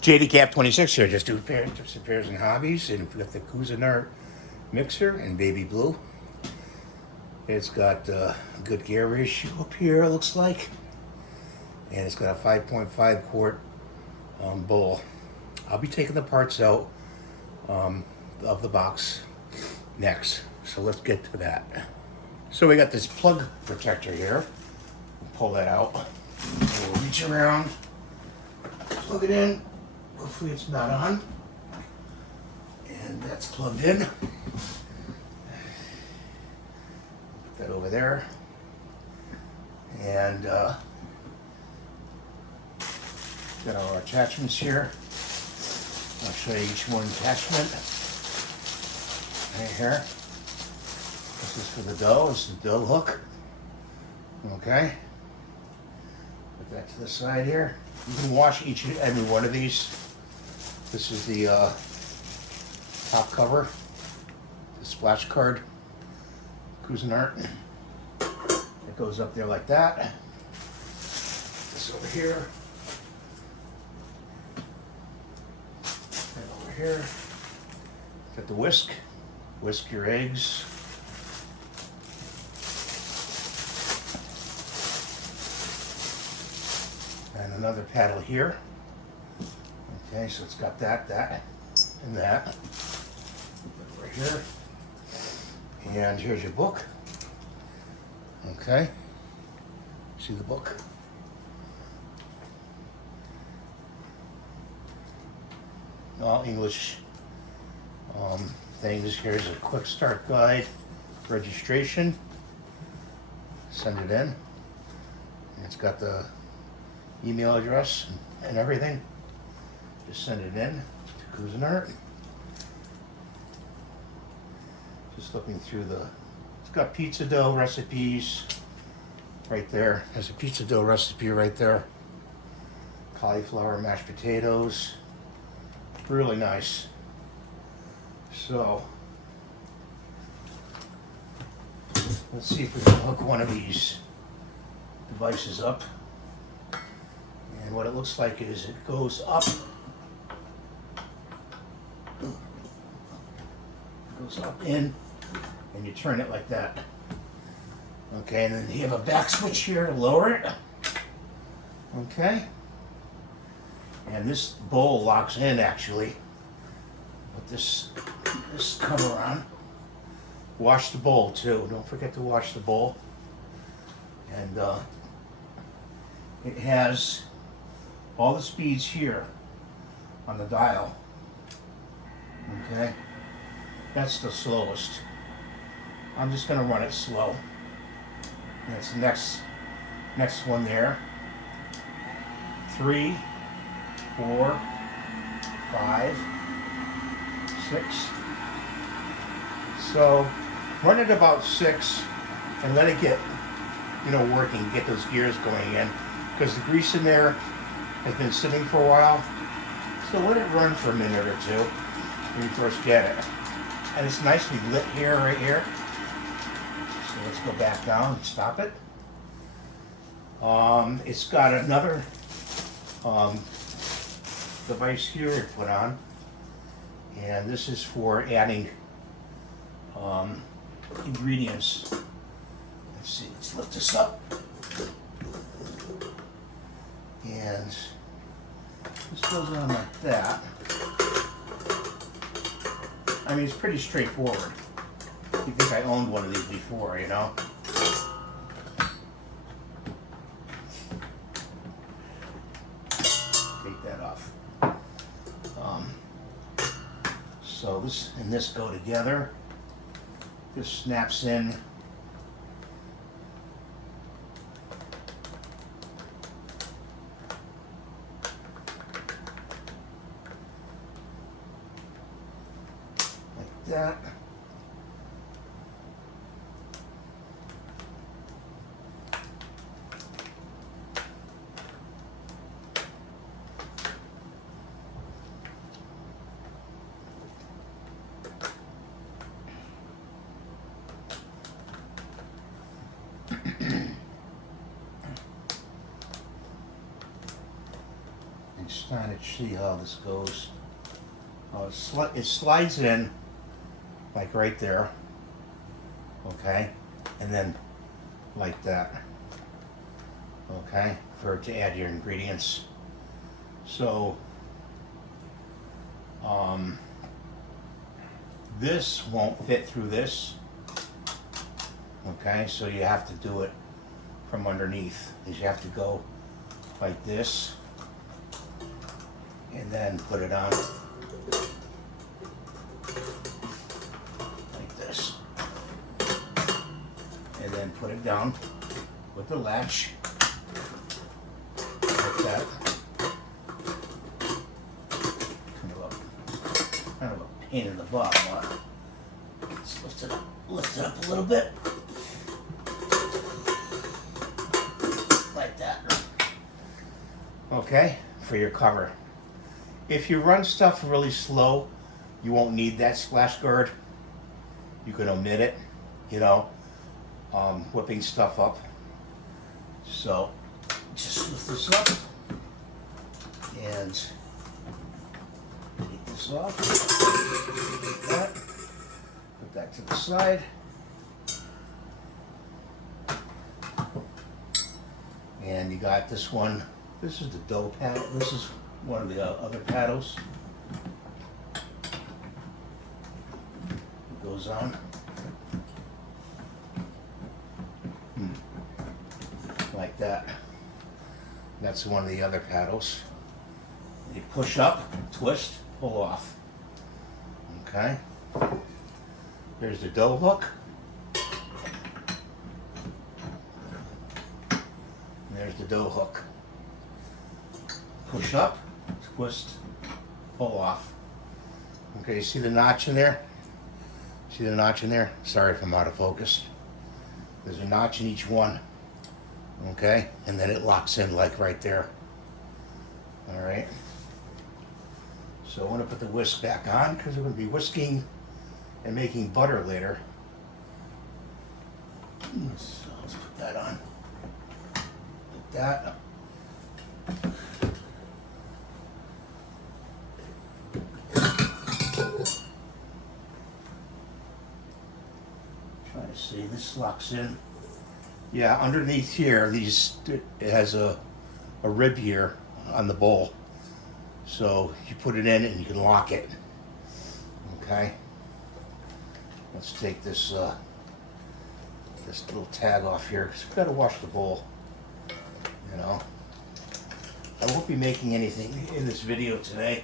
JDCap26 here, just do tips and pairs and hobbies, and we've got the Cusinart mixer in baby blue. It's got a good gear ratio up here, it looks like, and it's got a 5.5 quart bowl. I'll be taking the parts out of the box next, so let's get to that. So we got this plug protector here. We'll pull that out. We'll reach around, plug it in. Hopefully it's not on. And that's plugged in. Put that over there. And got our attachments here. I'll show you each one attachment. Right here. This is for the dough. This is the dough hook. Okay. Put that to the side here. You can wash each and every one of these. This is the top cover, the splash card, Cuisinart. It goes up there like that. This over here. And over here. Got the whisk. Whisk your eggs. And another paddle here. Okay, so it's got that, and that. Put it right here. And here's your book. Okay. See the book? All English things. Here's a quick start guide, registration. Send it in. And it's got the email address and everything. Just send it in to Cuisinart. Just looking through it's got pizza dough recipes right there. There's a pizza dough recipe right there. Cauliflower mashed potatoes. Really nice. So, let's see if we can hook one of these devices up. And what it looks like is it goes up. Goes up in, and you turn it like that. Okay, and then you have a back switch here to lower it. Okay. And this bowl locks in actually. Put this cover on. Wash the bowl too. Don't forget to wash the bowl. And it has all the speeds here on the dial. Okay. That's the slowest. I'm just gonna run it slow. And it's the next one there. 3, 4, 5, 6. So run it about 6 and let it get, working, get those gears going in. Because the grease in there has been sitting for a while. So let it run for a minute or two when you first get it. And it's nicely lit here, right here. So let's go back down and stop it. It's got another device here to put on. And this is for adding ingredients. Let's see, let's lift this up. And this goes on like that. I mean, it's pretty straightforward. You think I owned one of these before, Take that off. So this and this go together. This snaps in. Like that. trying to see how this goes. It slides in like right there, okay, and then like that, okay, for to add your ingredients. So this won't fit through this, okay, so you have to do it from underneath. Is you have to go like this and then put it on like this, and then put it down with the latch like that. Kind of a pain in the butt. Let's lift it up a little bit like that. Okay, for your cover. If you run stuff really slow, you won't need that splash guard. You can omit it, you know, whipping stuff up. So just lift this up and take this off. Like that. Put that to the side. And you got this one. This is the dough paddle. This is one of the other paddles. It goes on. Like that. That's one of the other paddles. You push up, twist, pull off. Okay. There's the dough hook. And there's the dough hook. Push up, twist, pull off. Okay, you see the notch in there? See the notch in there? Sorry if I'm out of focus. There's a notch in each one. Okay, and then it locks in like right there. All right. So I want to put the whisk back on because we're going to be whisking and making butter later. So let's put that on. Like that. Trying to see, this locks in. Yeah, underneath here, it has a rib here on the bowl. So you put it in and you can lock it. Okay. Let's take this this little tag off here because we've got to wash the bowl. You know, I won't be making anything in this video today.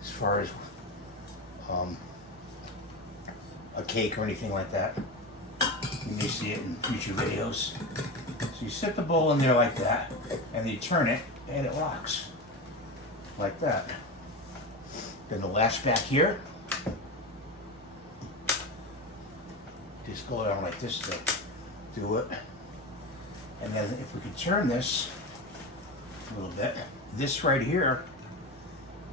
As far as a cake or anything like that. You may see it in future videos. So you set the bowl in there like that, and you turn it, and it locks. Like that. Then the latch back here. Just go down like this to do it. And then if we could turn this a little bit, this right here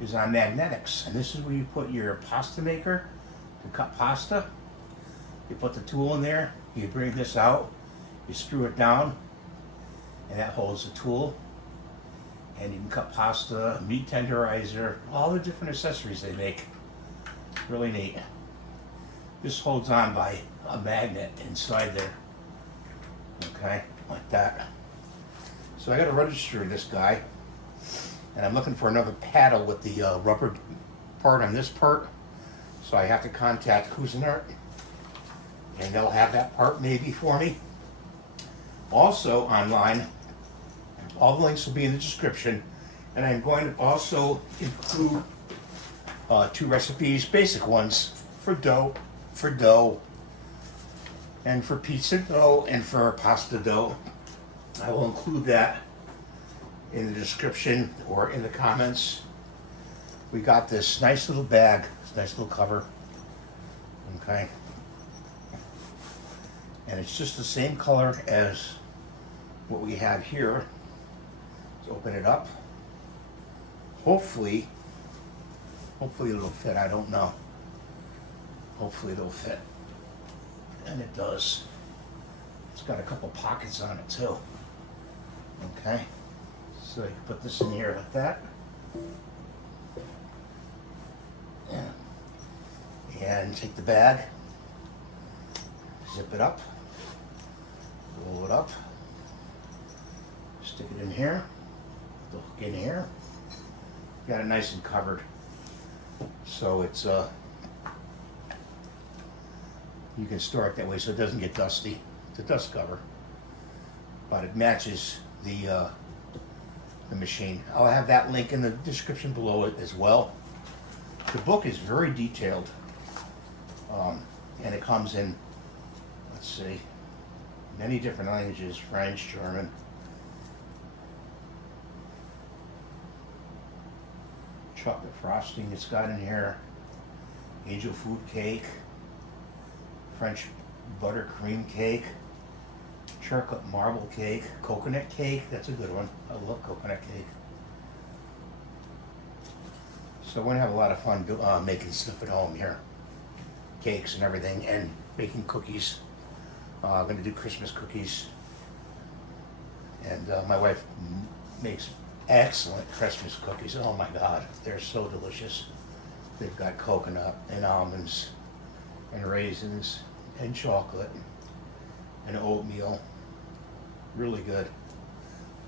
is on magnetics. And this is where you put your pasta maker to cut pasta. You put the tool in there, you bring this out, you screw it down, and that holds the tool. And you can cut pasta, meat tenderizer, all the different accessories they make. Really neat. This holds on by a magnet inside there. Okay, like that. So I got to register this guy. And I'm looking for another paddle with the rubber part on this part. So I have to contact Cusinart. And they'll have that part maybe for me. Also online, all the links will be in the description. And I'm going to also include 2 recipes, basic ones, for dough, and for pizza dough, and for pasta dough. I will include that in the description or in the comments. We got this nice little bag, this nice little cover. Okay. And it's just the same color as what we have here. Let's open it up. Hopefully it'll fit, I don't know. Hopefully it'll fit. And it does. It's got a couple pockets on it too. Okay. So you can put this in here like that. And take the bag, zip it up, roll it up, stick it in here, the hook in here. Got it nice and covered. So it's you can store it that way so it doesn't get dusty. It's a dust cover, but it matches the machine. I'll have that link in the description below it as well. The book is very detailed, and it comes in, let's see, many different languages: French, German. Chocolate frosting it's got in here, angel food cake, French buttercream cake, chocolate marble cake, coconut cake. That's a good one. I love coconut cake. So we're gonna have a lot of fun making stuff at home here, cakes and everything, and making cookies. I'm gonna do Christmas cookies, and my wife makes excellent Christmas cookies. Oh my God, they're so delicious. They've got coconut and almonds and raisins and chocolate and oatmeal. Really good.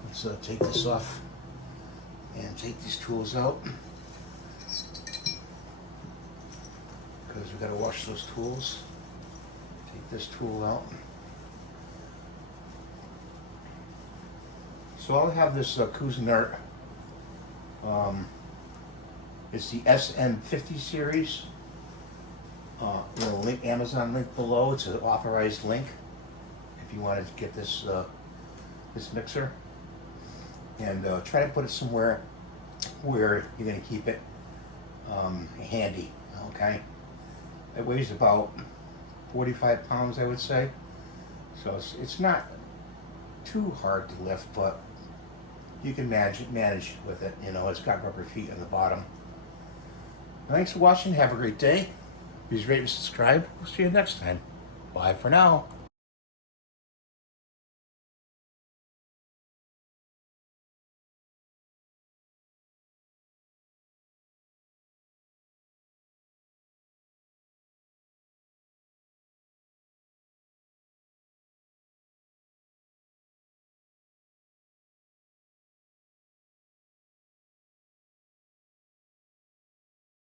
Let's take this off and take these tools out, because we got to wash those tools. Take this tool out. So I'll have this Cusinart. It's the SM50 series. Link, Amazon link below. It's an authorized link if you want to get this this mixer. And try to put it somewhere where you're going to keep it handy. Okay. It weighs about 45 pounds, I would say. So it's not too hard to lift, but you can manage with it. You know, it's got rubber feet on the bottom. Thanks for watching. Have a great day. Please rate and subscribe. We'll see you next time. Bye for now.